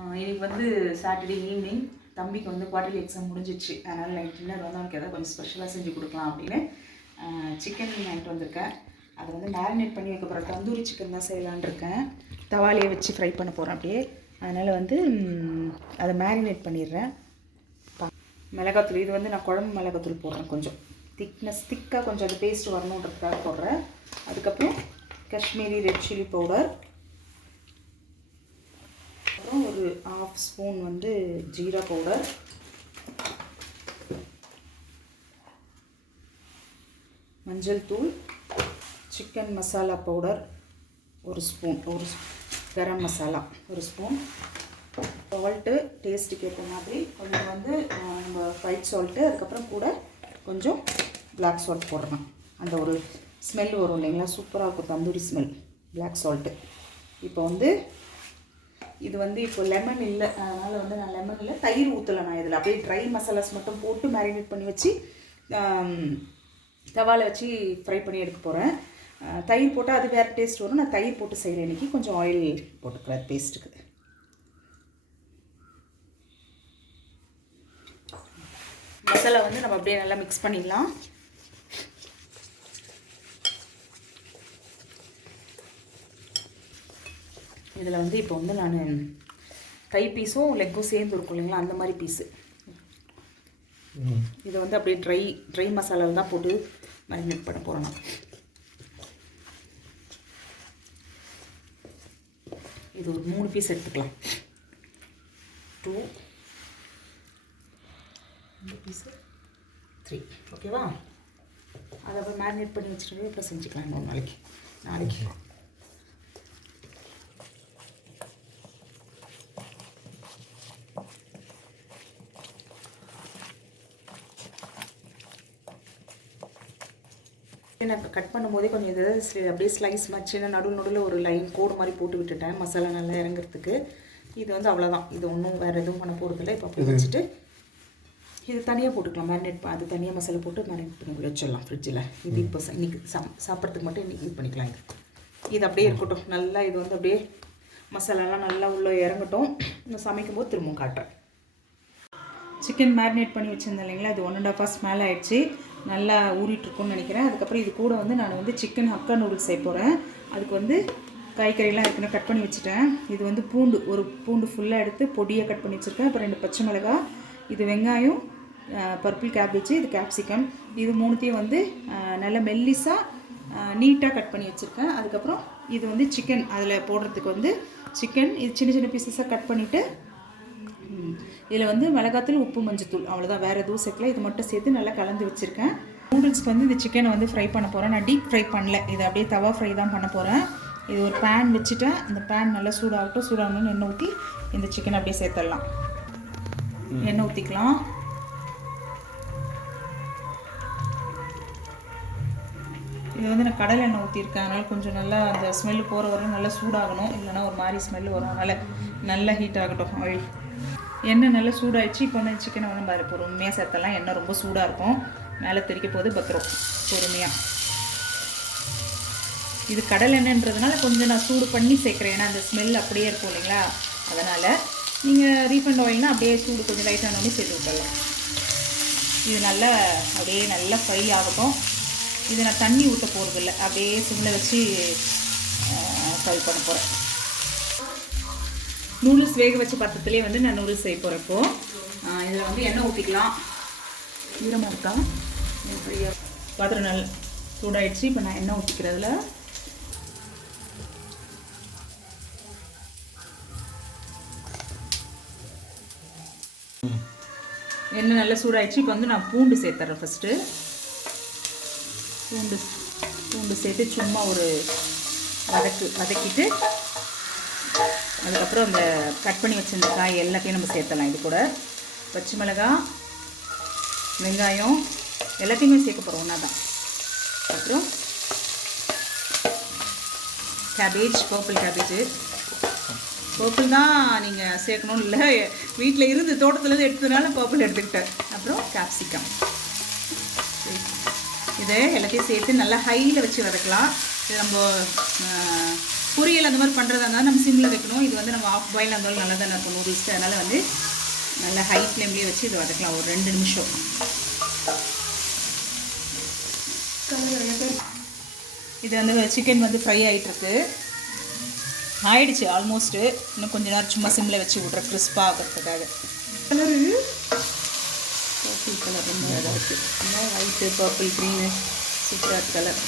இன்னைக்கு வந்து Saturday evening தம்பிக்கு வந்து குவார்டர்லி எக்ஸாம் முடிஞ்சிச்சு. அதனால் நைட் டின்னர் வந்து அவனுக்கு எதாவது கொஞ்சம் ஸ்பெஷலாக செஞ்சு கொடுக்கலாம் அப்படின்னு சிக்கன் வாங்கிட்டு வந்திருக்கேன். அதை வந்து மேரினேட் பண்ணி வைக்க போகிறேன். தந்தூரி சிக்கன் தான் செய்யலான் இருக்கேன். தவாலையே வச்சு ஃப்ரை பண்ண போகிறேன் அப்படியே. அதனால் வந்து அதை மேரினேட் பண்ணிடுறேன். மிளகாத்தூள் இது வந்து நான் குழம்பு மிளகாத்தூள் போடுறேன். கொஞ்சம் திக்காக கொஞ்சம் அது பேஸ்ட் வரணுன்றதுக்காக போடுறேன். அதுக்கப்புறம் காஷ்மீரி ரெட் சில்லி பவுடர், அப்புறம் ஒரு 1/2 ஸ்பூன் வந்து ஜீரா பவுடர், மஞ்சள் தூள், சிக்கன் மசாலா பவுடர் ஒரு ஸ்பூன், கரம் மசாலா ஒரு ஸ்பூன், சால்ட்டு டேஸ்ட்டுக்கு ஏற்ற மாதிரி கொஞ்சம் வந்து நம்ம ஒயிட் சால்ட்டு, அதுக்கப்புறம் கூட கொஞ்சம் பிளாக் சால்ட் போடுறேன். அந்த ஒரு ஸ்மெல் வரும் இல்லைங்களா, சூப்பராக இருக்கும் தந்தூரி ஸ்மெல், பிளாக் சால்ட்டு. இப்போ வந்து இது வந்து இப்போ லெமன் இல்லை, அதனால் வந்து நான் லெமன் இல்லை தயிர் ஊற்றலை. நான் இதில் அப்படியே ட்ரை மசாலாஸ் மட்டும் போட்டு மேரினேட் பண்ணி வச்சு தவாவில் வச்சு ஃப்ரை பண்ணி எடுக்க போகிறேன். தயிர் போட்டால் அது வேறு டேஸ்ட் வரும். நான் தயிர் போட்டு செய்கிறேன் இன்றைக்கி. கொஞ்சம் ஆயில் போட்டுக்கிறேன் பேஸ்ட்டுக்கு. மசாலா வந்து நம்ம அப்படியே நல்லா மிக்ஸ் பண்ணிடலாம். இதில் வந்து இப்போ வந்து நான் கை பீஸும் லெக்கும் சேர்ந்து இருக்கும் இல்லைங்களா, அந்த மாதிரி பீஸு. இதை வந்து அப்படியே ட்ரை மசாலாவில் தான் போட்டு மேரினேட் பண்ண போகிறேன் நான். இது ஒரு 3 பீஸ் எடுத்துக்கலாம். 2 பீஸு 3 ஓகேவா. அதை அப்புறம் மேரினேட் பண்ணி வச்சுட்டு அப்புறம் செஞ்சுக்கலாம் இன்னொரு நாளைக்கு. நான் கட் பண்ணும்போதே கொஞ்சம் இதை அப்படியே ஸ்லைஸ் மாதிரி சின்ன நடுவில் ஒரு லைன் கோடு மாதிரி போட்டு விட்டுட்டேன், மசாலா நல்லா இறங்குறதுக்கு. இது வந்து அவ்வளோதான். இது ஒன்றும் வேறு எதுவும் பண்ண போகிறதில்ல. இப்போ அப்படி வச்சுட்டு இது தனியாக போட்டுக்கலாம். மேரினேட் அது தனியாக மசாலா போட்டு மேரினேட் பண்ணி வச்சிடலாம் ஃப்ரிட்ஜில். இது இப்போ இன்றைக்கி சாப்பிட்றதுக்கு மட்டும் இன்றைக்கி யூஸ் பண்ணிக்கலாம். இது அப்படியே இருக்கட்டும். நல்லா இது வந்து அப்படியே மசாலாலாம் நல்லா உள்ளே இறங்கட்டும். நான் சமைக்கும் போது திரும்பவும் காட்டுறேன். சிக்கன் மேரினேட் பண்ணி வச்சுருந்தேன் இல்லைங்களா, அது 1.5 hours மேலே ஆயிடுச்சு. நல்லா ஊறிட்டுருக்குன்னு நினைக்கிறேன். அதுக்கப்புறம் இது கூட வந்து நான் வந்து சிக்கன் ஹக்கா நூடுல்ஸ் செய்ய போகிறேன். அதுக்கு வந்து காய்கறிலாம் இருக்குன்னு கட் பண்ணி வச்சுட்டேன். இது வந்து ஒரு பூண்டு ஃபுல்லாக எடுத்து பொடியாக கட் பண்ணி வச்சுருக்கேன். அப்புறம் 2 பச்சை மிளகாய், இது வெங்காயம், பர்பிள் கேபேஜ், இது கேப்சிகம், இது 3த்தையும் வந்து நல்லா மெல்லிஸாக நீட்டாக கட் பண்ணி வச்சுருக்கேன். அதுக்கப்புறம் இது வந்து சிக்கன், அதில் போடுறதுக்கு வந்து சிக்கன் இது சின்ன சின்ன பீசஸாக கட் பண்ணிவிட்டு இதில் வந்து மிளகாத்தூள், உப்பு, மஞ்சத்தூள், அவ்வளோதான். வேறு எதுவும் சேர்க்கல. இது மட்டும் சேர்த்து நல்லா கலந்து வச்சுருக்கேன். நூடுல்ஸ்க்கு வந்து இந்த சிக்கனை வந்து ஃப்ரை பண்ண போகிறேன். நான் டீப் ஃப்ரை பண்ணல, இது அப்படியே தவா ஃப்ரை தான் பண்ண போகிறேன். இது ஒரு பேன் வச்சுட்டேன். இந்த பேன் நல்லா சூடாகணும்னு எண்ணெய் ஊற்றி இந்த சிக்கனை அப்படியே சேர்த்துடலாம். எண்ணெய் ஊற்றிக்கலாம். இது வந்து நான் கடலை எண்ணெய் ஊற்றிருக்கேன். அதனால் கொஞ்சம் நல்லா அந்த ஸ்மெல்லு போகிற வரையும் நல்லா சூடாகணும், இல்லைனா ஒரு மாதிரி ஸ்மெல்லு வரும். அதனால் நல்லா ஹீட் ஆகட்டும் ஆயில். எண்ணெய் நல்லா சூடாகிடுச்சு. இப்போ வந்து சிக்கனை வந்து நம்ம பொறுமையாக சேர்த்தலாம். எண்ணெய் ரொம்ப சூடாக இருக்கும், மேலே தெறிக்க போது பத்திரம் பொறுமையாக. இது கடல் எண்ணெய்ன்றதுனால கொஞ்சம் நான் சூடு பண்ணி சேர்க்குறேன். ஏன்னா அந்த ஸ்மெல் அப்படியே இருக்கும் இல்லைங்களா, அதனால் நீங்கள் ரீஃபண்ட் ஆயில்னால் அப்படியே சூடு கொஞ்சம் லைட்டானோடனே சேர்த்து விட்டுடலாம். இது நல்லா அப்படியே நல்லா ஃப்ரை ஆகட்டும். இது நான் தண்ணி ஊற்ற போகிறதில்ல, அப்படியே சிம்மில் வச்சு ஃப்ரை பண்ண போகிறேன். நூடுல்ஸ் வேக வச்ச பாத்திரத்துலேயே வந்து நான் நூடுல்ஸ் செய்ய போகிறப்போ இதில் வந்து எண்ணெய் ஊற்றிக்கலாம். ஈரமாக இருக்கா பாத்திரம் நல்லா சூடாயிடுச்சு. இப்போ நான் எண்ணெய் ஊற்றிக்கிறதுல எண்ணெய் நல்லா சூடாயிடுச்சு. இப்போ வந்து நான் பூண்டு சேர்த்துறேன். ஃபஸ்ட்டு பூண்டு சேர்த்து சும்மா ஒரு வதக்கிட்டு அதுக்கப்புறம் அந்த கட் பண்ணி வச்சுருந்த காய் எல்லாத்தையும் நம்ம சேர்த்தலாம். இது கூட பச்சை மிளகாய், வெங்காயம் எல்லாத்தையுமே சேர்க்க போகிறோம் ஒன்றா தான். அப்புறம் கேபேஜ், பர்பிள் தான் நீங்கள் சேர்க்கணும்னு இல்லை, வீட்டில் இருந்து தோட்டத்துலேருந்து எடுத்ததுனால பர்பிள் எடுத்துக்கிட்டேன். அப்புறம் கேப்சிகம், இதை எல்லாத்தையும் சேர்த்து நல்லா ஹையில் வச்சு வதக்கலாம். இது நம்ம பொரியல் அந்த மாதிரி பண்ணுறதா இருந்தால் நம்ம சிம்மில் வைக்கணும். இது வந்து நம்ம ஆஃப் பாயில் இருந்தாலும் நல்லா தானே இருக்கும் நூடுல்ஸ்க்கு. அதனால் வந்து நல்லா ஹை ஃப்ளேம்லேயே வச்சு இது வதக்கலாம் ஒரு 2 நிமிஷம். இது வந்து சிக்கன் வந்து ஃப்ரை ஆகிட்டுருக்கு, ஆயிடுச்சு ஆல்மோஸ்ட்டு. இன்னும் கொஞ்சம் நேரம் சும்மா சிம்மில் வச்சு விட்ற கிறிஸ்பாக ஆகிறதுக்காக. கலரு பர்பிள் கலர் ரொம்ப அழகாக இருக்குது. ஒயிட்டு பர்பிள் க்ரீனு சூப்பராக கலர்.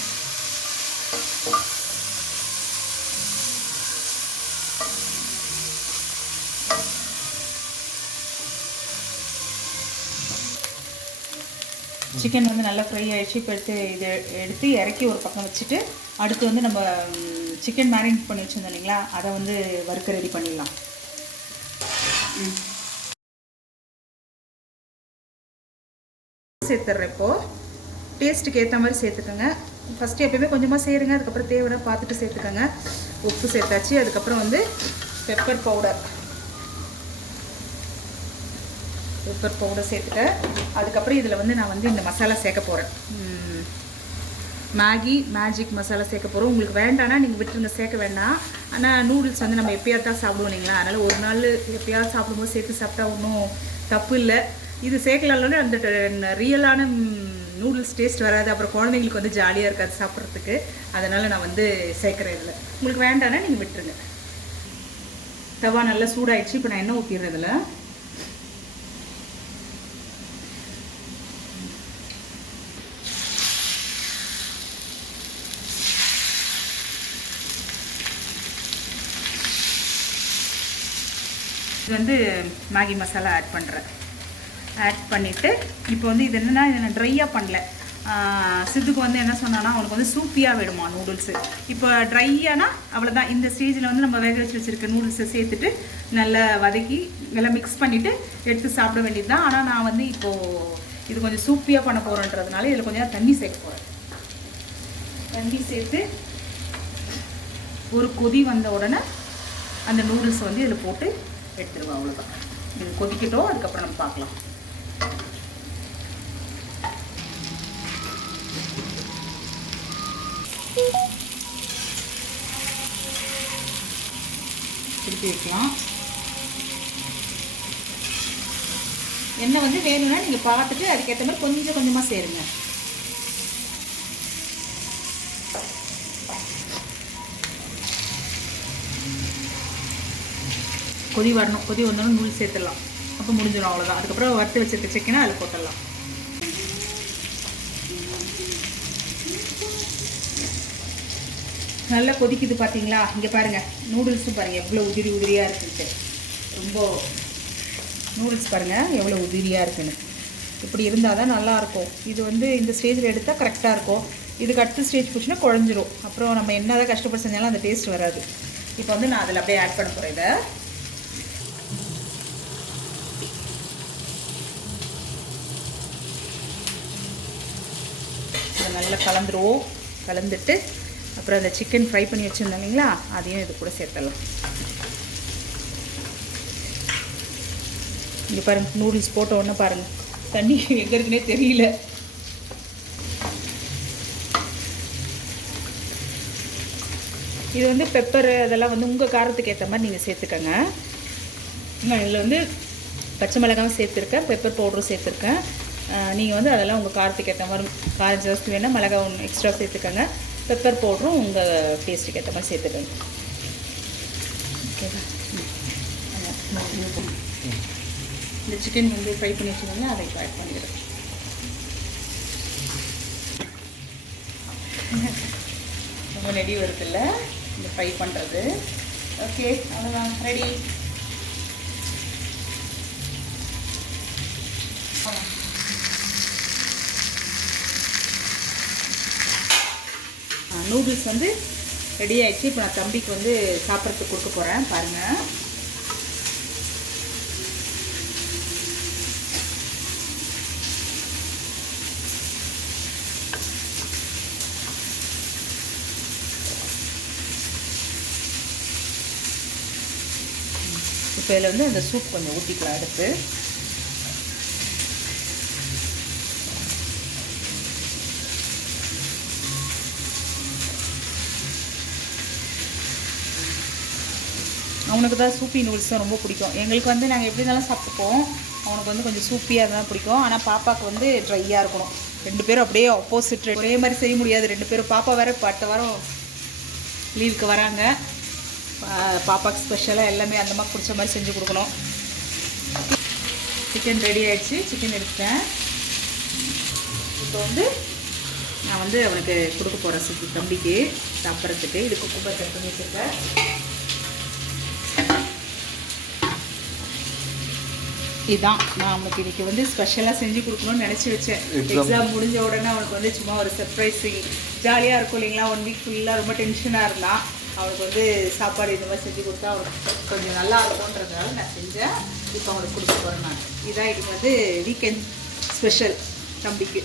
சிக்கன் வந்து நல்லா ஃப்ரை ஆகிடுச்சு. இப்போ எடுத்து இறக்கி ஒரு பக்கம் வச்சுட்டு அடுத்து வந்து நம்ம சிக்கன் மேரினேட் பண்ணி வச்சுருந்தோம் இல்லைங்களா, அதை வந்து வறுக்க ரெடி பண்ணிடலாம். சேர்த்துட்றேன் இப்போது. டேஸ்ட்டுக்கு ஏற்ற மாதிரி சேர்த்துக்கோங்க. ஃபஸ்ட்டு எப்போயுமே கொஞ்சமாக சேருங்க, அதுக்கப்புறம் தேவைன்னா பார்த்துட்டு சேர்த்துக்கோங்க. உப்பு சேர்த்தாச்சு. அதுக்கப்புறம் வந்து பெப்பர் பவுடர் சேர்த்துட்டேன். அதுக்கப்புறம் இதில் வந்து நான் வந்து இந்த மசாலா சேர்க்க போகிறேன். மேஜிக் மசாலா சேர்க்க போகிறோம். உங்களுக்கு வேண்டாம்னா நீங்கள் விட்டுருங்க, சேர்க்க வேண்டாம். ஆனால் நூடுல்ஸ் வந்து நம்ம எப்பயாவது தான் சாப்பிடுவோம் இல்லைங்களா, அதனால் ஒரு நாள் எப்பயாவது சாப்பிடும்போது சேர்த்து சாப்பிட்டா ஒன்றும் தப்பு இல்லை. இது சேர்க்கலாம்னு அந்த ரியலான நூடுல்ஸ் டேஸ்ட் வராது. அப்புறம் குழந்தைங்களுக்கு வந்து ஜாலியாக இருக்காது சாப்பிட்றதுக்கு. அதனால் நான் வந்து சேர்க்குறேன். இதில் உங்களுக்கு வேண்டாம்னா நீங்கள் விட்டுருங்க. தவா நல்லா சூடாயிடுச்சு. இப்போ நான் எண்ணெய் ஊற்றிடுறேன். இதில் இது வந்து மேகி மசாலா ஆட் பண்ணுறேன். ஆட் பண்ணிவிட்டு இப்போ வந்து இது என்னென்னா, இதை நான் ட்ரையாக பண்ணல. சித்துக்கு வந்து என்ன சொன்னான்னா, அவனுக்கு வந்து சூப்பியாக வேணுமா நூடுல்ஸு. இப்போ ட்ரையானா அவ்வளோதான். இந்த ஸ்டேஜில் வந்து நம்ம வேக வச்சு வச்சுருக்க நூடுல்ஸை சேர்த்துட்டு நல்லா வதக்கி எல்லாம் மிக்ஸ் பண்ணிவிட்டு எடுத்து சாப்பிட வேண்டியது தான். ஆனால் நான் வந்து இப்போது இது கொஞ்சம் சூப்பியாக பண்ண போகிறேன்றதுனால இதில் கொஞ்சம் தண்ணி சேர்க்க போகிறேன். தண்ணி சேர்த்து ஒரு கொதி வந்த உடனே அந்த நூடுல்ஸை வந்து இதில் போட்டு எடுத்துருவோம். அவ்வளோதான். இது கொதிக்கட்டும், அதுக்கப்புறம் நம்ம பார்க்கலாம். திருப்பி வைக்கலாம். எண்ணெய் வந்து வேணும்னா நீங்கள் பார்த்துட்டு அதுக்கேற்ற மாதிரி கொஞ்சம் கொஞ்சமாக சேருங்க. கொதி வரணும். கொதி வந்தாலும் நூல் சேர்த்துடலாம். அப்போ முடிஞ்சிடும். அவ்வளோதான். அதுக்கப்புறம் வறுத்து வச்சுருக்க சிக்கனை அதில் போட்டுடலாம். நல்லா கொதிக்குது பார்த்தீங்களா? இங்கே பாருங்கள், நூடுல்ஸும் பாருங்கள் எவ்வளோ உதிரியாக இருக்குன்ட்டு. ரொம்ப நூடுல்ஸ் பாருங்கள் எவ்வளோ உதிரியாக இருக்குன்னு. இப்படி இருந்தால் தான் நல்லாயிருக்கும். இது வந்து இந்த ஸ்டேஜில் எடுத்தால் கரெக்டாக இருக்கும். இதுக்கு அடுத்த ஸ்டேஜ் போச்சுன்னா குழஞ்சிரும். அப்புறம் நம்ம என்ன தான் கஷ்டப்பட்டு செஞ்சாலும் அந்த டேஸ்ட் வராது. இப்போ வந்து நான் அதில் அப்படியே ஆட் பண்ண போகிறேன். இதை நல்லா கலந்துருவோம். கலந்துட்டு அப்புறம் அந்த சிக்கன் ஃப்ரை பண்ணி வச்சுருந்தோம் இல்லைங்களா, அதையும் இது கூட சேர்த்துடலாம். இங்கே பாருங்கள், நூடுல்ஸ் போட்ட உடனே பாருங்கள் தண்ணி எங்கே இருக்குன்னே தெரியல. இது வந்து பெப்பர் அதெல்லாம் வந்து உங்கள் காரத்துக்கு ஏற்ற மாதிரி நீங்கள் சேர்த்துக்கோங்க. இதில் வந்து பச்சை மிளகாவும் சேர்த்துருக்கேன், பெப்பர் பவுடரும் சேர்த்துருக்கேன். நீங்கள் வந்து அதெல்லாம் உங்கள் காரத்துக்கு ஏற்ற மாதிரி, காரம் ஜாஸ்தி வேணால் மிளகா ஒன்று எக்ஸ்ட்ரா சேர்த்துக்கோங்க. பெப்பர் பவுடரும் உங்கள் டேஸ்ட்டுக்கு ஏற்ற மாதிரி சேர்த்துக்கோங்க. ஓகேவா? இந்த சிக்கன் வந்து ஃப்ரை பண்ணி வச்சுக்கோங்க, அதை இப்போ ஆட் பண்ணிடுறேன். ரொம்ப ரெடி வருதுல்ல இந்த ஃப்ரை பண்ணுறது. ஓகே, அவ்வளோதான், ரெடி. நூடுல்ஸ் வந்து ரெடி ஆகிடுச்சு. இப்போ நான் தம்பிக்கு வந்து சாப்பிட்றதுக்கு கொடுக்க போகிறேன். பாருங்கள், இப்போ இதில் வந்து அந்த சூப் கொஞ்சம் ஊற்றிக்கலாம் எடுத்து. அவனுக்கு தான் சூப்பி நூடுல்ஸ் தான் ரொம்ப பிடிக்கும். எங்களுக்கு வந்து நாங்கள் எப்படி இருந்தாலும் சாப்பிட்டுப்போம். அவனுக்கு வந்து கொஞ்சம் சூப்பியாக தான் பிடிக்கும். ஆனால் பாப்பாவுக்கு வந்து ட்ரையாக இருக்கணும். 2 பேரும் அப்படியே ஆப்போசிட், ஒரே மாதிரி செய்ய முடியாது 2 பேரும். பாப்பா வேறு இப்போ அடுத்த வாரம் லீவுக்கு வராங்க. பாப்பாவுக்கு ஸ்பெஷலாக எல்லாமே அந்த மாதிரி பிடிச்ச மாதிரி செஞ்சு கொடுக்கணும். சிக்கன் ரெடி ஆகிடுச்சு. சிக்கன் எடுத்துட்டேன். இப்போ வந்து நான் வந்து அவனுக்கு கொடுக்க போகிறேன் தம்பிக்கு சாப்பிட்றதுக்கு. இது குக்கும்பர் கட் பண்ணி வச்சுருக்கேன். இதுதான் நான் அவனுக்கு இன்றைக்கி வந்து ஸ்பெஷலாக செஞ்சு கொடுக்கணும்னு நினச்சி வச்சேன். எக்ஸாம் முடிஞ்ச உடனே அவனுக்கு வந்து சும்மா ஒரு சர்ப்ரைஸிங் ஜாலியாக இருக்கும் இல்லைங்களா. 1 வீக் ஃபுல்லாக ரொம்ப டென்ஷனாக இருந்தான். அவனுக்கு வந்து சாப்பாடு இந்த மாதிரி செஞ்சு கொடுத்தா அவனுக்கு கொஞ்சம் நல்லா இருக்கும்ன்றதுனால நான் செஞ்சேன். இப்போ அவனுக்கு கொடுக்க போகிறேன் நான். இதுதான் இது வந்து வீக்கெண்ட் ஸ்பெஷல் தம்பிக்கு.